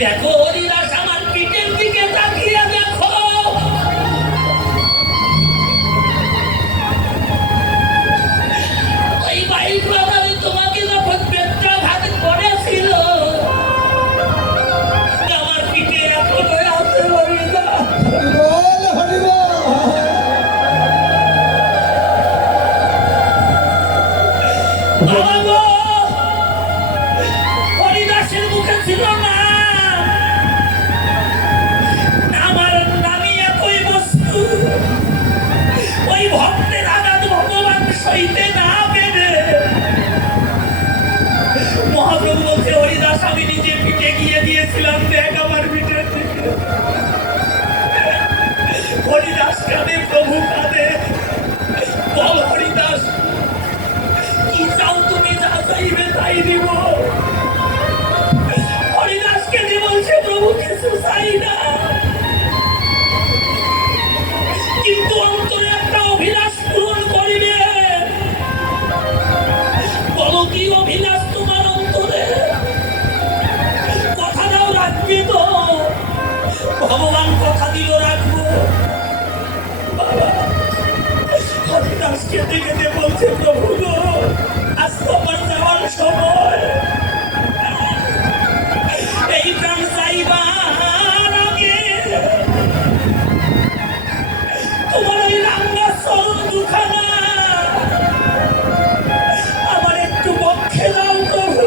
দেখো হরিদাস, আমার পিঠের দিকে তাকিয়ে দেখো। ওই বাইক বাবারে তোমাকে যখন পেটটা ভাত করেছিল, আমার পিঠে এখনো আছে হরিদাস। বাবা গো, হরিদাসের মুখে ছিল না আমার নামই একই বস্তু। ওই ভক্তের আঘাত ভগবান সইতে না পেরে মহাপ্রভু বলছে, হরিদাস আমি নিজে পিঠে গিয়ে দিয়েছিলাম, দেখ আমার পিঠে। হরিদাস কাঁদে, প্রভু কাঁদে। বল হরিদাস, কি চাও তুমি? যা চাইবে তাই দিব। হরিদাসকে দিয়ে বলছে, প্রভু কিছু চাই না, কিন্তু অন্তরে একটা অভিলাষ পূরণ করিবে। বলো কি অভিলাষ তোমার অন্তরে? কথাটাও রাখবি তো? ভগবান কথা দিল রাখবো। বাবা হরিদাস কেঁদে কেঁদে বলছে, প্রভু গো, আজ তো আমার যাওয়ার সময়। এই প্রাণ চাইবার আগে তোমার ওই রাঙ্গা চরণ দুখানা আমার একটু পক্ষে দাও প্রভু।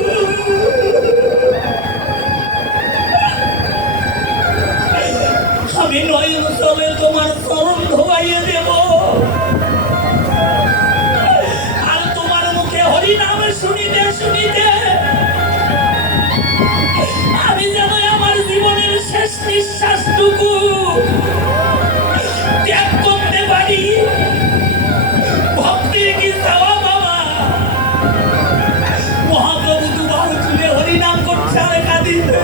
আমি নয়ন চলে তোমার চরণ ধোয়াইয়ে দেব, আর তোমার মুখে হরিনাম শুনিতে শুনিতে আমি যেন আমার জীবনের শেষ নিঃশ্বাসটুকু ত্যাগ করতে পারি। ভক্তির কি চাওয়া বাবা? মহাপ্রভু দুবাহু তুলে হরিনাম করছে আর কাঁদিতে।